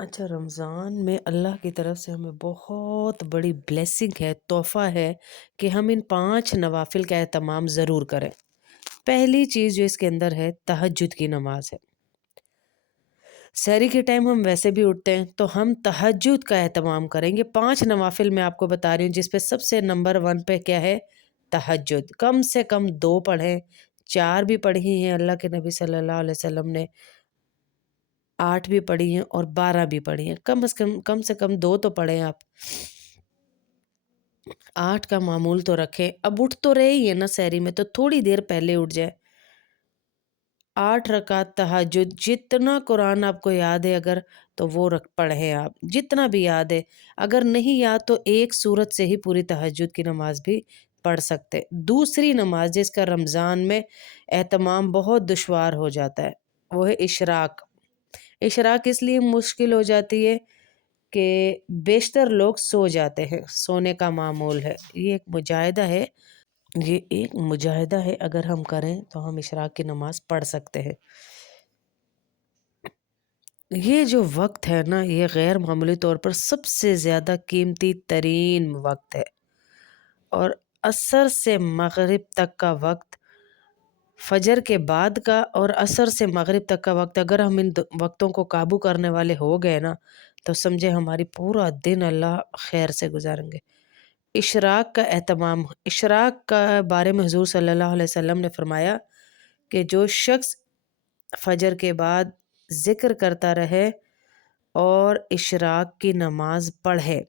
اچھا، رمضان میں اللہ کی طرف سے ہمیں بہت بڑی بلیسنگ ہے، تحفہ ہے کہ ہم ان 5 نوافل کا اہتمام ضرور کریں۔ پہلی چیز جو اس کے اندر ہے، تہجد کی نماز ہے۔ سحری کے ٹائم ہم ویسے بھی اٹھتے ہیں تو ہم تہجد کا اہتمام کریں گے۔ 5 نوافل میں آپ کو بتا رہی ہوں جس پہ سب سے نمبر 1 پہ کیا ہے؟ تہجد۔ کم سے کم 2 پڑھیں، 4 بھی پڑھی ہیں اللہ کے نبی صلی اللہ علیہ وسلم نے، 8 بھی پڑھی ہیں اور 12 بھی پڑھی ہیں۔ کم سے کم 2 تو پڑھیں آپ۔ 8 کا معمول تو رکھیں۔ اب اٹھ تو رہے ہی ہے نا سحری میں، تو تھوڑی دیر پہلے اٹھ جائے۔ 8 رکعت تہجد، جتنا قرآن آپ کو یاد ہے اگر تو وہ پڑھیں آپ، جتنا بھی یاد ہے۔ اگر نہیں یاد تو ایک سورت سے ہی پوری تہجد کی نماز بھی پڑھ سکتے۔ دوسری نماز جس کا رمضان میں اہتمام بہت دشوار ہو جاتا ہے، وہ ہے اشراق۔ اشراق اس لیے مشکل ہو جاتی ہے کہ بیشتر لوگ سو جاتے ہیں، سونے کا معمول ہے۔ یہ ایک مجاہدہ ہے، اگر ہم کریں تو ہم اشراق کی نماز پڑھ سکتے ہیں۔ یہ جو وقت ہے نا، یہ غیر معمولی طور پر سب سے زیادہ قیمتی ترین وقت ہے، اور عصر سے مغرب تک کا وقت، فجر کے بعد کا اور عصر سے مغرب تک کا وقت، اگر ہم ان وقتوں کو قابو کرنے والے ہو گئے نا تو سمجھے ہماری پورا دن اللہ خیر سے گزاریں گے۔ اشراق کا اہتمام، اشراق کا بارے میں حضور صلی اللہ علیہ وسلم نے فرمایا کہ جو شخص فجر کے بعد ذکر کرتا رہے اور اشراق کی نماز پڑھے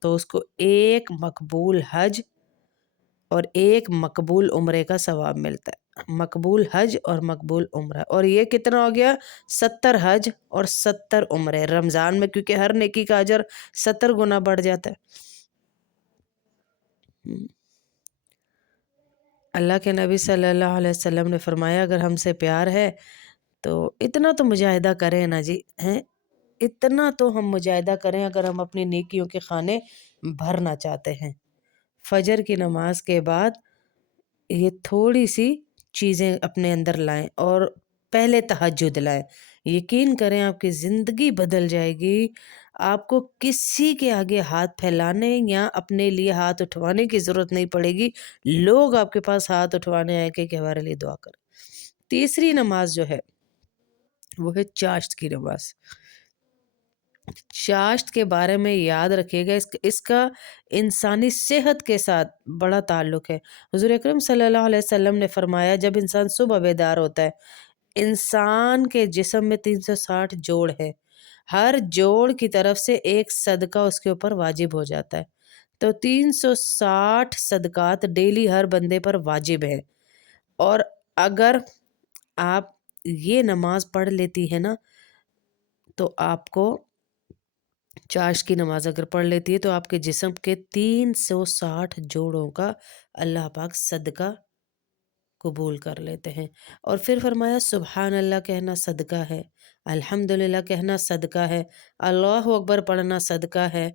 تو اس کو 1 مقبول حج اور 1 مقبول عمرے کا ثواب ملتا ہے۔ مقبول حج اور مقبول عمرہ، اور یہ کتنا ہو گیا؟ 70 حج اور 70 عمرے رمضان میں، کیونکہ ہر نیکی کا اجر 70 گنا بڑھ جاتا ہے۔ اللہ کے نبی صلی اللہ علیہ وسلم نے فرمایا اگر ہم سے پیار ہے تو اتنا تو مجاہدہ کریں نا جی، ہیں اتنا تو ہم مجاہدہ کریں اگر ہم اپنی نیکیوں کے خانے بھرنا چاہتے ہیں۔ فجر کی نماز کے بعد یہ تھوڑی سی چیزیں اپنے اندر لائیں اور پہلے تہجد لائیں، یقین کریں آپ کی زندگی بدل جائے گی۔ آپ کو کسی کے آگے ہاتھ پھیلانے یا اپنے لیے ہاتھ اٹھوانے کی ضرورت نہیں پڑے گی، لوگ آپ کے پاس ہاتھ اٹھوانے آئیں کہ ہمارے لیے دعا کریں۔ تیسری نماز جو ہے وہ ہے چاشت کی نماز۔ چاشت کے بارے میں یاد رکھیے گا، اس کا انسانی صحت کے ساتھ بڑا تعلق ہے۔ حضور اکرم صلی اللہ علیہ وسلم نے فرمایا جب انسان صبح بیدار ہوتا ہے، انسان کے جسم میں 360 جوڑ ہے، ہر جوڑ کی طرف سے ایک صدقہ اس کے اوپر واجب ہو جاتا ہے، تو 360 صدقات ڈیلی ہر بندے پر واجب ہیں۔ اور اگر آپ یہ نماز پڑھ لیتی ہے نا تو آپ کو چاشت کی نماز اگر پڑھ لیتی ہے تو آپ کے جسم کے 360 جوڑوں کا اللہ پاک صدقہ قبول کر لیتے ہیں۔ اور پھر فرمایا سبحان اللہ کہنا صدقہ ہے، الحمدللہ کہنا صدقہ ہے، اللہ اکبر پڑھنا صدقہ ہے،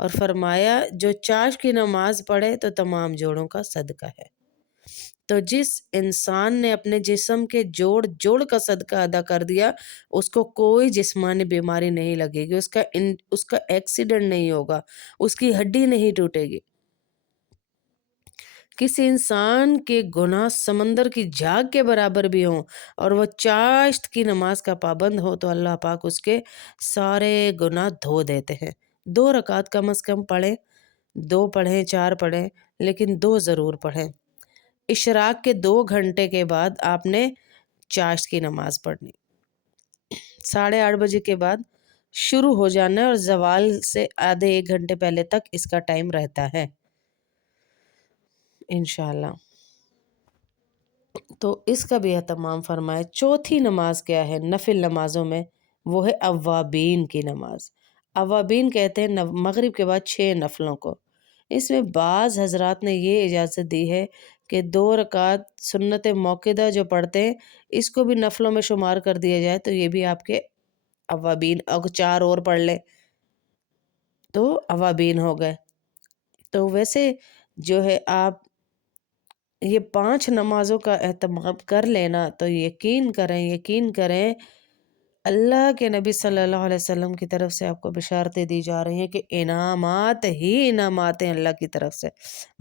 اور فرمایا جو چاشت کی نماز پڑھے تو تمام جوڑوں کا صدقہ ہے۔ تو جس انسان نے اپنے جسم کے جوڑ جوڑ کا صدقہ ادا کر دیا، اس کو کوئی جسمانی بیماری نہیں لگے گی، اس کا ایکسیڈنٹ نہیں ہوگا، اس کی ہڈی نہیں ٹوٹے گی۔ کسی انسان کے گناہ سمندر کی جھاگ کے برابر بھی ہوں اور وہ چاشت کی نماز کا پابند ہو تو اللہ پاک اس کے سارے گناہ دھو دیتے ہیں۔ 2 رکعت کم از کم پڑھیں، 2 پڑھیں 4 پڑھیں، لیکن 2 ضرور پڑھیں۔ اشراق کے 2 گھنٹے کے بعد آپ نے چاشت کی نماز پڑھنی، 8:30 بجے کے بعد شروع ہو جانا ہے، اور زوال سے آدھے 1 گھنٹے پہلے تک اس کا ٹائم رہتا ہے انشاءاللہ۔ تو اس کا بھی اہتمام فرمائے۔ چوتھی نماز کیا ہے نفل نمازوں میں؟ وہ ہے اوابین کی نماز۔ اوابین کہتے ہیں مغرب کے بعد 6 نفلوں کو۔ اس میں بعض حضرات نے یہ اجازت دی ہے کہ 2 رکعت سنت موقدہ جو پڑھتے ہیں اس کو بھی نفلوں میں شمار کر دیا جائے، تو یہ بھی آپ کے اوابین، اگر 4 اور پڑھ لیں تو اوابین ہو گئے۔ تو ویسے جو ہے آپ یہ 5 نمازوں کا اہتمام کر لینا تو یقین کریں اللہ کے نبی صلی اللہ علیہ وسلم کی طرف سے آپ کو بشارتیں دی جا رہی ہیں کہ انعامات ہی انعامات ہیں اللہ کی طرف سے۔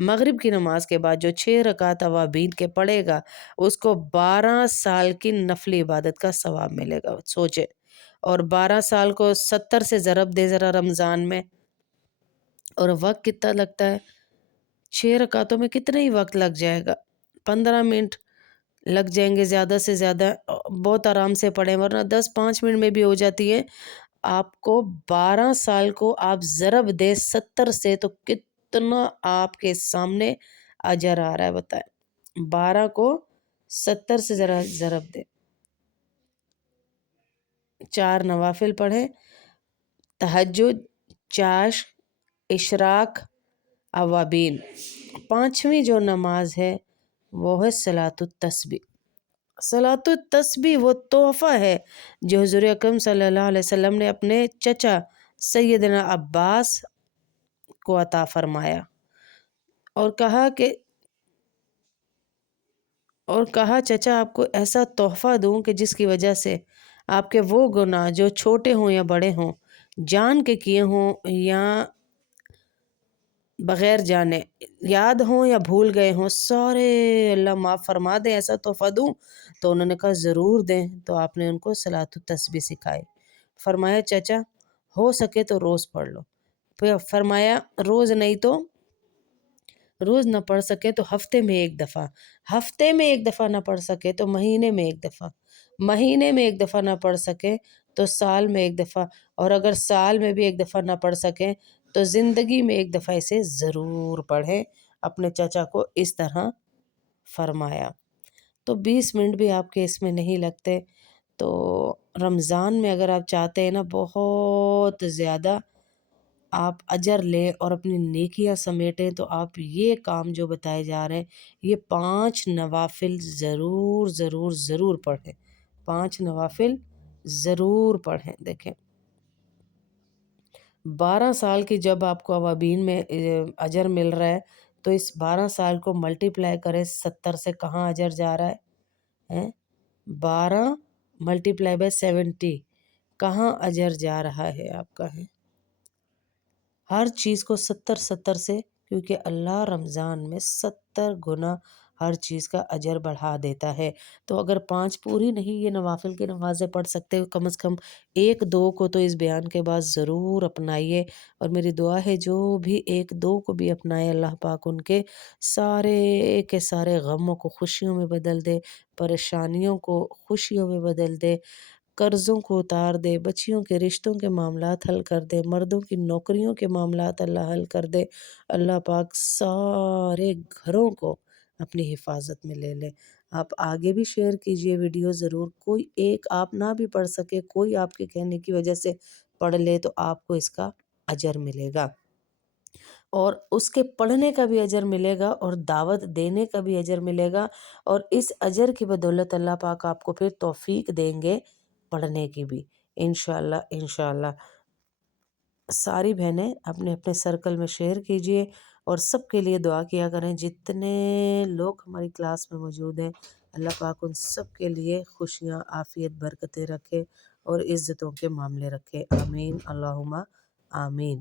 مغرب کی نماز کے بعد جو 6 رکعت اوابین کے پڑھے گا اس کو 12 سال کی نفلی عبادت کا ثواب ملے گا، سوچے۔ اور 12 سال کو 70 سے ضرب دے ذرا رمضان میں، اور وقت کتنا لگتا ہے؟ 6 رکعتوں میں کتنا ہی وقت لگ جائے گا؟ 15 منٹ لگ جائیں گے زیادہ سے زیادہ، بہت آرام سے پڑھیں، ورنہ 10-5 منٹ میں بھی ہو جاتی ہے۔ آپ کو 12 سال کو آپ ضرب دے 70 سے تو کتنا آپ کے سامنے اجر آ رہا ہے بتائیں۔ 12 کو 70 سے ذرا ضرب دے، 4 نوافل پڑھیں، تہجد، چاشت، اشراق، اوابین۔ 5ویں جو نماز ہے وہ ہے صلاۃ التسبیح۔ صلاۃ التسبیح وہ تحفہ ہے جو حضور اکرم صلی اللہ علیہ وسلم نے اپنے چچا سیدنا عباس کو عطا فرمایا، اور کہا چچا آپ کو ایسا تحفہ دوں کہ جس کی وجہ سے آپ کے وہ گناہ جو چھوٹے ہوں یا بڑے ہوں، جان کے کیے ہوں یا بغیر جانے، یاد ہوں یا بھول گئے ہوں، سارے اللہ معاف فرما دیں، ایسا تحفہ دوں۔ تو انہوں نے کہا ضرور دیں، تو آپ نے ان کو صلاۃ التسبیح سکھائی۔ فرمایا چچا ہو سکے تو روز پڑھ لو، پھر فرمایا روز نہ پڑھ سکے تو ہفتے میں 1 دفعہ، ہفتے میں 1 دفعہ نہ پڑھ سکے تو مہینے میں 1 دفعہ، مہینے میں 1 دفعہ نہ پڑھ سکے تو سال میں 1 دفعہ، اور اگر سال میں بھی 1 دفعہ نہ پڑھ سکیں تو زندگی میں 1 دفعہ اسے ضرور پڑھیں۔ اپنے چچا کو اس طرح فرمایا۔ تو 20 منٹ بھی آپ کے اس میں نہیں لگتے، تو رمضان میں اگر آپ چاہتے ہیں نا بہت زیادہ آپ اجر لیں اور اپنی نیکیاں سمیٹیں، تو آپ یہ کام جو بتائے جا رہے ہیں، یہ 5 نوافل ضرور ضرور ضرور پڑھیں، 5 نوافل ضرور پڑھیں۔ دیکھیں 12 سال کی جب آپ کو اوابین میں اجر مل رہا ہے، تو اس 12 سال کو ملٹیپلائی کریں 70 سے، کہاں اجر جا رہا ہے؟ 12 ملٹیپلائی بائی 70، کہاں اجر جا رہا ہے آپ کا ہے؟ ہر چیز کو 70 سے، کیونکہ اللہ رمضان میں 70 گنا ہر چیز کا اجر بڑھا دیتا ہے۔ تو اگر 5 پوری نہیں یہ نوافل کی نمازیں پڑھ سکتے، کم از کم 1-2 کو تو اس بیان کے بعد ضرور اپنائیے، اور میری دعا ہے جو بھی 1-2 کو بھی اپنائے، اللہ پاک ان کے سارے کے سارے غموں کو خوشیوں میں بدل دے، پریشانیوں کو خوشیوں میں بدل دے، قرضوں کو اتار دے، بچیوں کے رشتوں کے معاملات حل کر دے، مردوں کی نوکریوں کے معاملات اللہ حل کر دے۔ اللہ پاک سارے گھروں کو اپنی حفاظت میں لے لے۔ آپ آگے بھی شیئر کیجئے ویڈیو ضرور، کوئی ایک آپ نہ بھی پڑھ سکے، کوئی آپ کے کہنے کی وجہ سے پڑھ لے تو آپ کو اس کا اجر ملے گا، اور اس کے پڑھنے کا بھی اجر ملے گا، اور دعوت دینے کا بھی اجر ملے گا، اور اس اجر کی بدولت اللہ پاک آپ کو پھر توفیق دیں گے پڑھنے کی بھی، انشاءاللہ انشاءاللہ۔ ساری بہنیں اپنے اپنے سرکل میں شیئر کیجئے، اور سب کے لیے دعا کیا کریں، جتنے لوگ ہماری کلاس میں موجود ہیں اللہ پاک ان سب کے لیے خوشیاں، عافیت، برکتیں رکھے اور عزتوں کے معاملے رکھے، آمین اللہم آمین۔